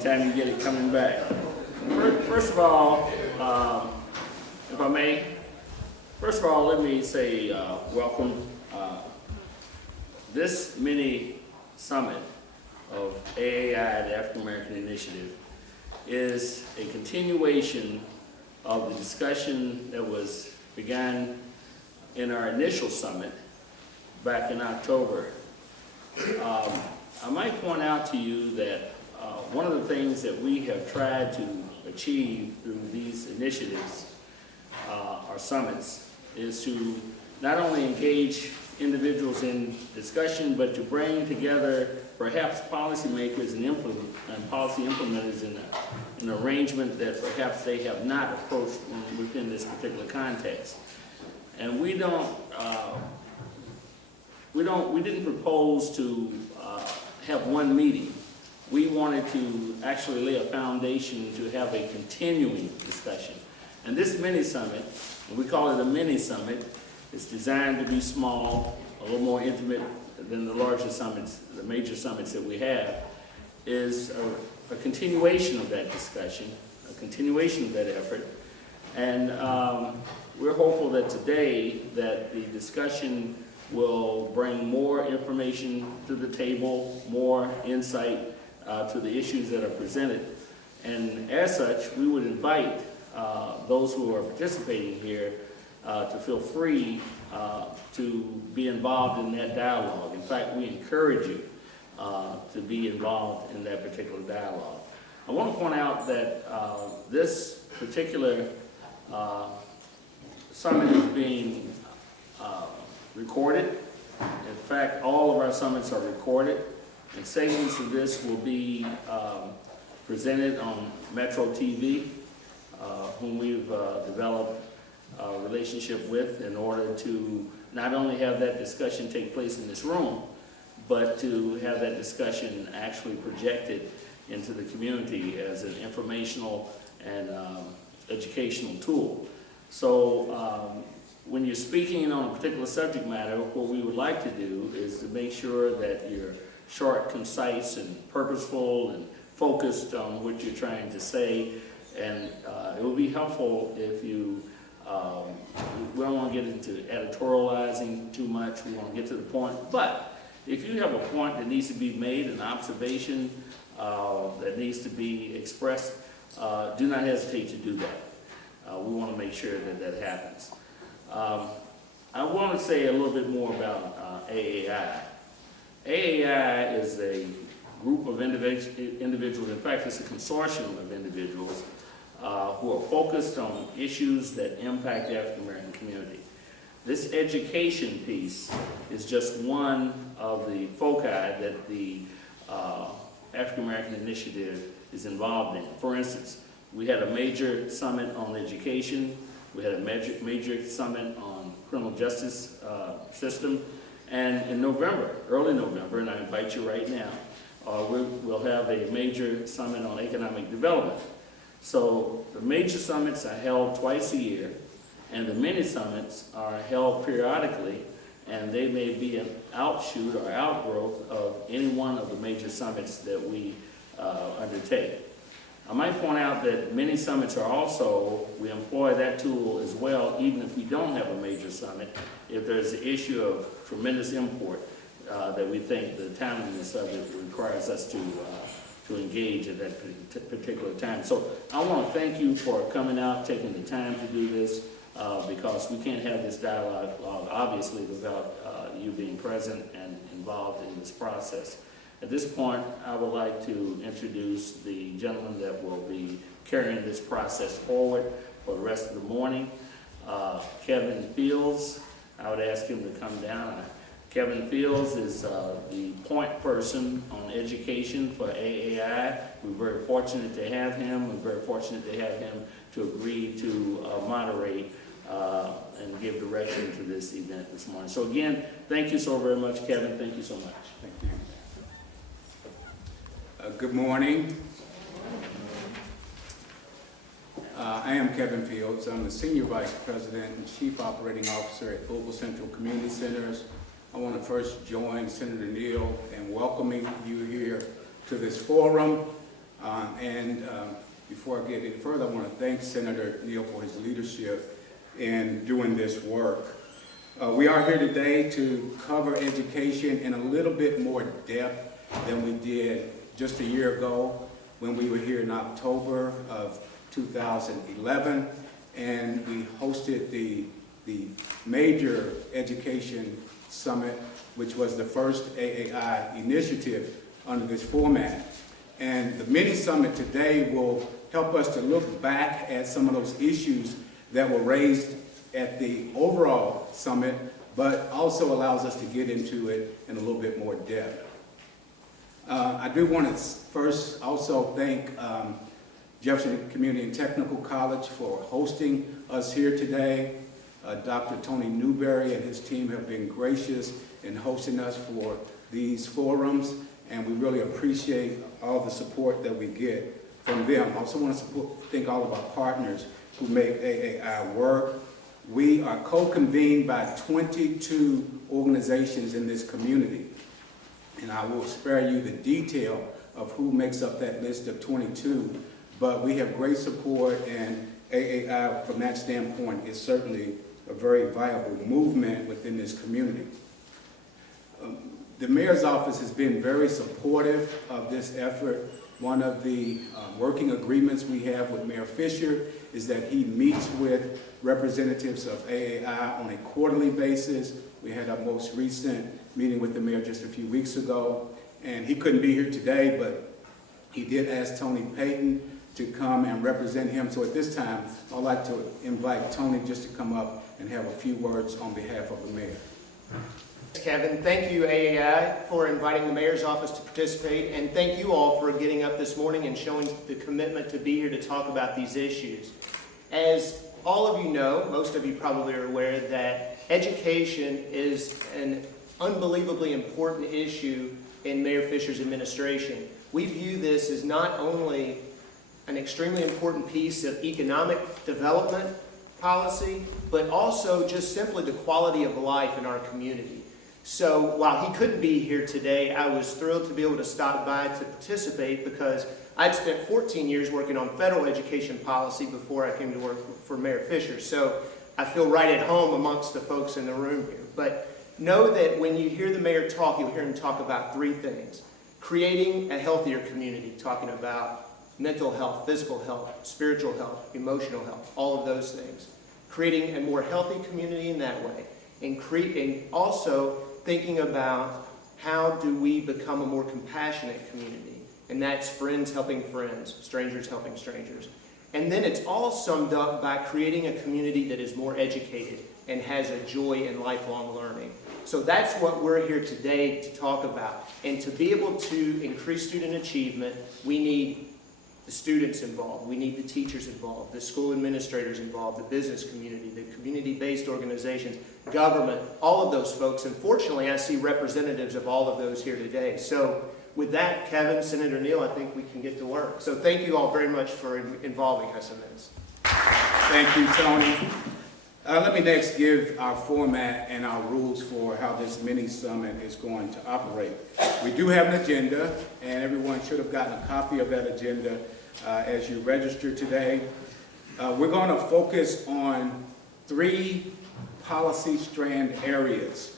anytime you get it coming back. First of all, if I may, first of all, let me say welcome. This mini summit of AAI, the African American Initiative, is a continuation of the discussion that was began in our initial summit back in October. I might point out to you that one of the things that we have tried to achieve through these initiatives, our summits, is to not only engage individuals in discussion, but to bring together perhaps policymakers and policy implementers in an arrangement that perhaps they have not approached within this particular context. And we didn't propose to have one meeting. We wanted to actually lay a foundation to have a continuing discussion. And this mini summit, and we call it a mini summit, it's designed to be small, a little more intimate than the larger summits, the major summits that we have, is a continuation of that discussion, a continuation of that effort. And we're hopeful that today that the discussion will bring more information to the table, more insight to the issues that are presented. And as such, we would invite those who are participating here to feel free to be involved in that dialogue. In fact, we encourage you to be involved in that particular dialogue. I want to point out that this particular summit is being recorded. In fact, all of our summits are recorded, and segments of this will be presented on Metro TV, whom we've developed a relationship with in order to not only have that discussion take place in this room, but to have that discussion actually projected into the community as an informational and educational tool. So when you're speaking on a particular subject matter, what we would like to do is to make sure that you're short, concise, and purposeful and focused on what you're trying to say. And it would be helpful if you, we don't want to get into editorializing too much, we want to get to the point. But if you have a point that needs to be made, an observation that needs to be expressed, do not hesitate to do that. We want to make sure that that happens. I want to say a little bit more about AAI. AAI is a group of individuals, in fact it's a consortium of individuals who are focused on issues that impact the African American community. This education piece is just one of the foci that the African American Initiative is involved in. For instance, we had a major summit on education, we had a major summit on criminal justice system, and in November, early November, and I invite you right now, we'll have a major summit on economic development. So the major summits are held twice a year, and the mini summits are held periodically, and they may be an outshoot or outgrowth of any one of the major summits that we undertake. I might point out that mini summits are also, we employ that tool as well, even if we don't have a major summit, if there's an issue of tremendous import that we think the timeliness of it requires us to engage at that particular time. So I want to thank you for coming out, taking the time to do this, because we can't have this dialogue, obviously, without you being present and involved in this process. At this point, I would like to introduce the gentleman that will be carrying this process forward for the rest of the morning, Kevin Fields. I would ask him to come down. Kevin Fields is the point person on education for AAI. We're very fortunate to have him. We're very fortunate to have him to agree to moderate and give direction to this event this morning. So again, thank you so very much, Kevin. Thank you so much. Thank you. Good morning. I am Kevin Fields. I'm the Senior Vice President and Chief Operating Officer at Global Central Community Centers. I want to first join Senator Neal in welcoming you here to this forum. Before I get any further, I want to thank Senator Neal for his leadership in doing this work. We are here today to cover education in a little bit more depth than we did just a year ago when we were here in October of 2011, and we hosted the major education summit, which was the first AAI initiative under this format. And the mini summit today will help us to look back at some of those issues that were raised at the overall summit, but also allows us to get into it in a little bit more depth. I do want to first also thank Jefferson Community and Technical College for hosting us here today. Dr. Tony Newberry and his team have been gracious in hosting us for these forums, and we really appreciate all the support that we get from them. I also want to thank all of our partners who make AAI work. We are co-convened by 22 organizations in this community, and I will spare you the detail of who makes up that list of 22, but we have great support, and AAI from that standpoint is certainly a very viable movement within this community. The mayor's office has been very supportive of this effort. One of the working agreements we have with Mayor Fisher is that he meets with representatives of AAI on a quarterly basis. We had our most recent meeting with the mayor just a few weeks ago, and he couldn't be here today, but he did ask Tony Payton to come and represent him. So at this time, I'd like to invite Tony just to come up and have a few words on behalf of the mayor. Kevin, thank you AAI for inviting the mayor's office to participate, and thank you all for getting up this morning and showing the commitment to be here to talk about these issues. As all of you know, most of you probably are aware that education is an unbelievably important issue in Mayor Fisher's administration. We view this as not only an extremely important piece of economic development policy, but also just simply the quality of life in our community. So while he couldn't be here today, I was thrilled to be able to stop by to participate because I'd spent 14 years working on federal education policy before I came to work for Mayor Fisher. So I feel right at home amongst the folks in the room here. But know that when you hear the mayor talk, you'll hear him talk about three things. Creating a healthier community, talking about mental health, physical health, spiritual health, emotional health, all of those things. Creating a more healthy community in that way. And also thinking about how do we become a more compassionate community. And that's friends helping friends, strangers helping strangers. And then it's all summed up by creating a community that is more educated and has a joy in lifelong learning. So that's what we're here today to talk about. And to be able to increase student achievement, we need the students involved, we need the teachers involved, the school administrators involved, the business community, the community-based organizations, government, all of those folks. And fortunately, I see representatives of all of those here today. So with that, Kevin, Senator Neal, I think we can get to work. So thank you all very much for involving us in this. Thank you, Tony. Let me next give our format and our rules for how this mini summit is going to operate. We do have an agenda, and everyone should have gotten a copy of that agenda as you register today. We're going to focus on 3 policy strand areas.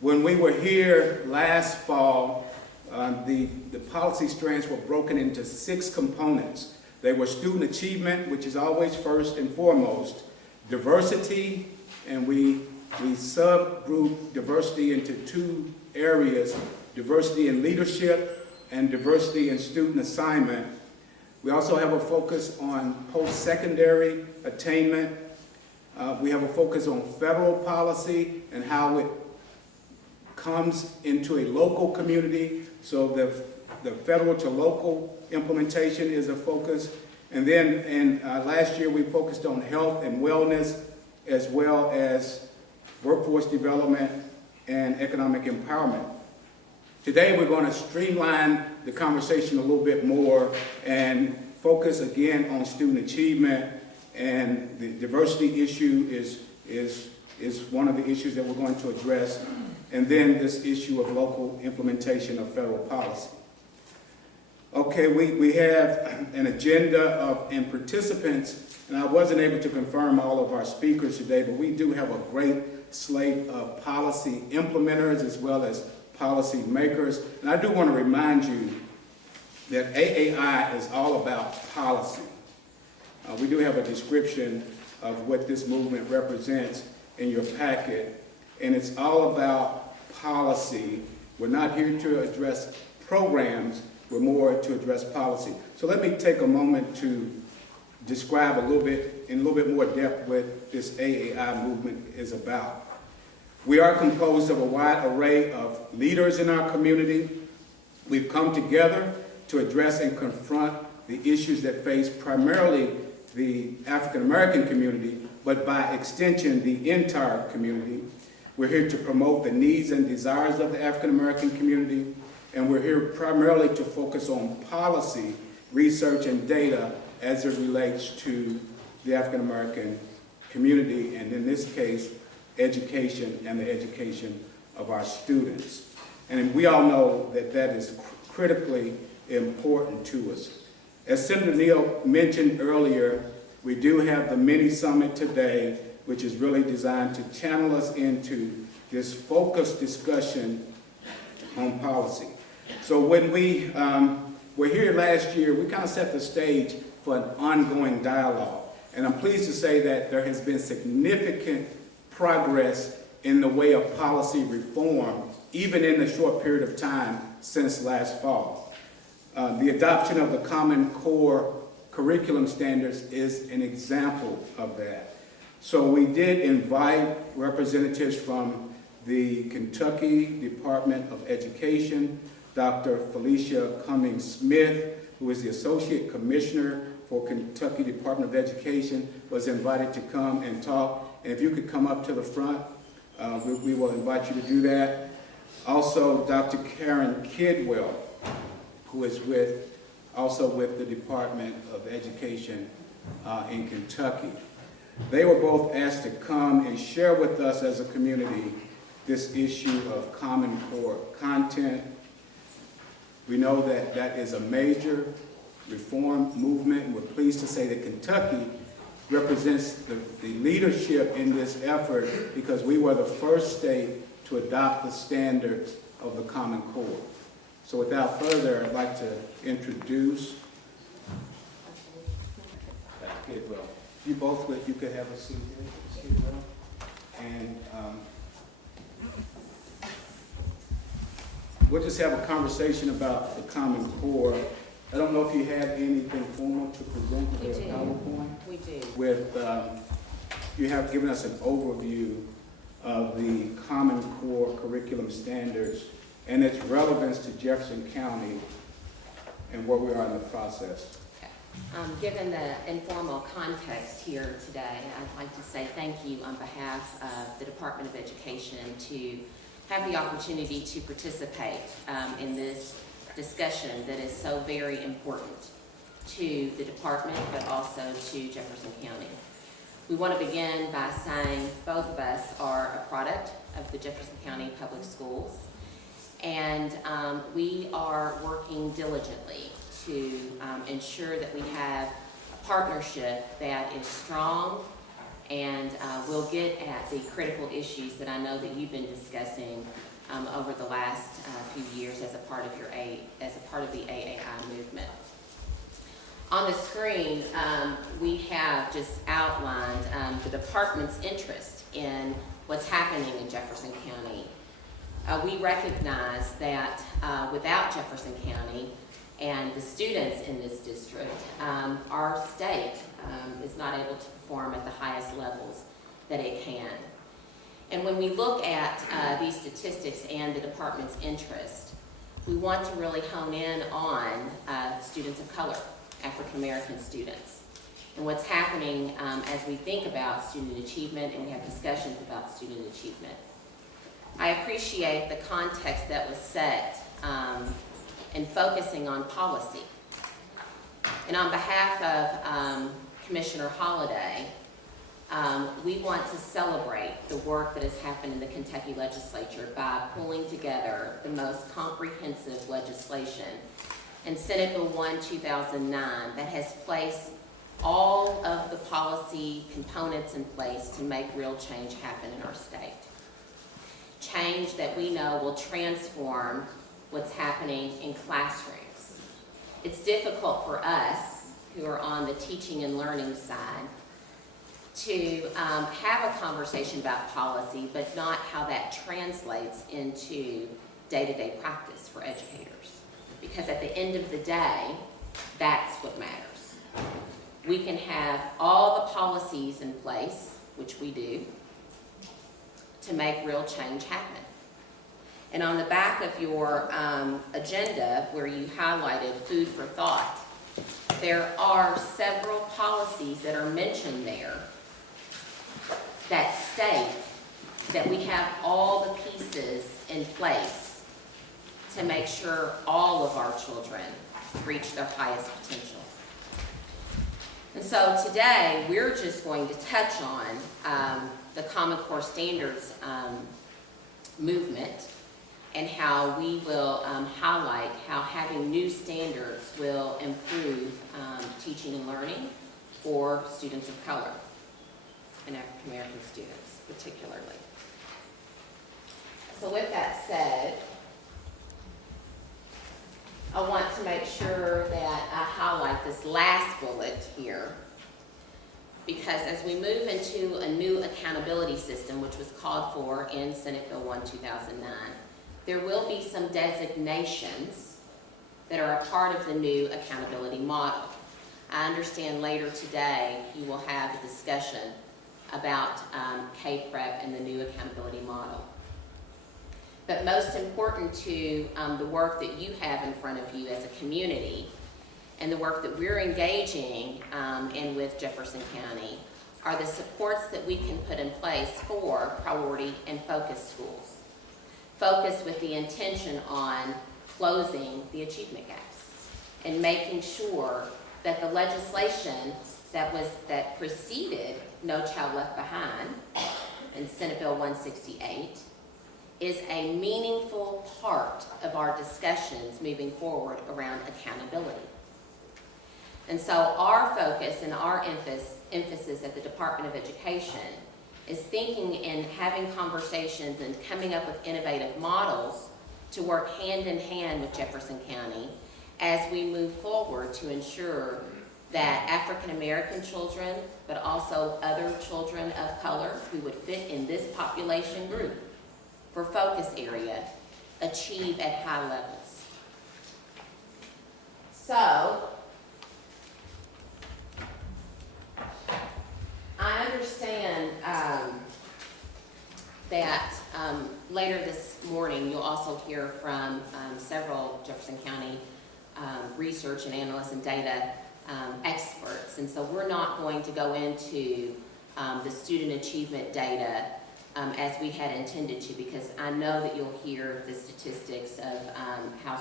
When we were here last fall, the policy strands were broken into 6 components. They were student achievement, which is always first and foremost, diversity, and we subgroup diversity into 2 areas, diversity in leadership and diversity in student assignment. We also have a focus on post-secondary attainment. We have a focus on federal policy and how it comes into a local community. So the federal to local implementation is a focus. And then last year we focused on health and wellness as well as workforce development and economic empowerment. Today we're going to streamline the conversation a little bit more and focus again on student achievement, and the diversity issue is one of the issues that we're going to address, and then this issue of local implementation of federal policy. Okay, we have an agenda and participants, and I wasn't able to confirm all of our speakers today, but we do have a great slate of policy implementers as well as policy makers. And I do want to remind you that AAI is all about policy. We do have a description of what this movement represents in your packet, and it's all about policy. We're not here to address programs, we're more to address policy. So let me take a moment to describe in a little bit more depth what this AAI movement is about. We are composed of a wide array of leaders in our community. We've come together to address and confront the issues that face primarily the African American community, but by extension, the entire community. We're here to promote the needs and desires of the African American community, and we're here primarily to focus on policy, research, and data as it relates to the African American community, and in this case, education and the education of our students. And we all know that that is critically important to us. As Senator Neal mentioned earlier, we do have the mini summit today, which is really designed to channel us into this focused discussion on policy. So when we were here last year, we kind of set the stage for an ongoing dialogue. And I'm pleased to say that there has been significant progress in the way of policy reform, even in the short period of time since last fall. The adoption of the Common Core curriculum standards is an example of that. So we did invite representatives from the Kentucky Department of Education. Dr. Felicia Cummings-Smith, who is the Associate Commissioner for Kentucky Department of Education, was invited to come and talk. And if you could come up to the front, we will invite you to do that. Also, Dr. Karen Kidwell, who is also with the Department of Education in Kentucky. They were both asked to come and share with us as a community this issue of Common Core content. We know that that is a major reform movement, and we're pleased to say that Kentucky represents the leadership in this effort because we were the first state to adopt the standards of the Common Core. So without further, I'd like to introduce Dr. Kidwell. You both, you could have a seat here, and we'll just have a conversation about the Common Core. I don't know if you had anything formal to present with a PowerPoint. We do. With, you have given us an overview of the Common Core curriculum standards and its relevance to Jefferson County and where we are in the process. Given the informal context here today, I'd like to say thank you on behalf of the Department of Education to have the opportunity to participate in this discussion that is so very important to the department, but also to Jefferson County. We want to begin by saying both of us are a product of the Jefferson County Public Schools, and we are working diligently to ensure that we have a partnership that is strong and will get at the critical issues that I know that you've been discussing over the last few years as a part of the AAI movement. On the screen, we have just outlined the department's interest in what's happening in Jefferson County. We recognize that without Jefferson County and the students in this district, our state is not able to perform at the highest levels that it can. And when we look at these statistics and the department's interest, we want to really hone in on students of color, African American students, and what's happening as we think about student achievement and we have discussions about student achievement. I appreciate the context that was set in focusing on policy. And on behalf of Commissioner Holliday, we want to celebrate the work that has happened in the Kentucky legislature by pulling together the most comprehensive legislation and Senate Bill 1, 2009, that has placed all of the policy components in place to make real change happen in our state. Change that we know will transform what's happening in classrooms. It's difficult for us, who are on the teaching and learning side, to have a conversation about policy, but not how that translates into day-to-day practice for educators. Because at the end of the day, that's what matters. We can have all the policies in place, which we do, to make real change happen. And on the back of your agenda, where you highlighted food for thought, there are several policies that are mentioned there that state that we have all the pieces in place to make sure all of our children reach their highest potential. And so today, we're just going to touch on the Common Core Standards movement and how we will highlight how having new standards will improve teaching and learning for students of color and African American students particularly. So with that said, I want to make sure that I highlight this last bullet here, because as we move into a new accountability system, which was called for in Senate Bill 1, 2009, there will be some designations that are a part of the new accountability model. I understand later today you will have a discussion about K-PREP and the new accountability model. But most important to the work that you have in front of you as a community and the work that we're engaging in with Jefferson County are the supports that we can put in place for priority and focus schools. Focus with the intention on closing the achievement gaps and making sure that the legislation that preceded No Child Left Behind in Senate Bill 168 is a meaningful part of our discussions moving forward around accountability. And so our focus and our emphasis at the Department of Education is thinking and having conversations and coming up with innovative models to work hand in hand with Jefferson County as we move forward to ensure that African American children, but also other children of color who would fit in this population group for focus area, achieve at high levels. So, I understand that later this morning you'll also hear from several Jefferson County research and analysts and data experts. And so we're not going to go into the student achievement data as we had intended to, because I know that you'll hear the statistics of how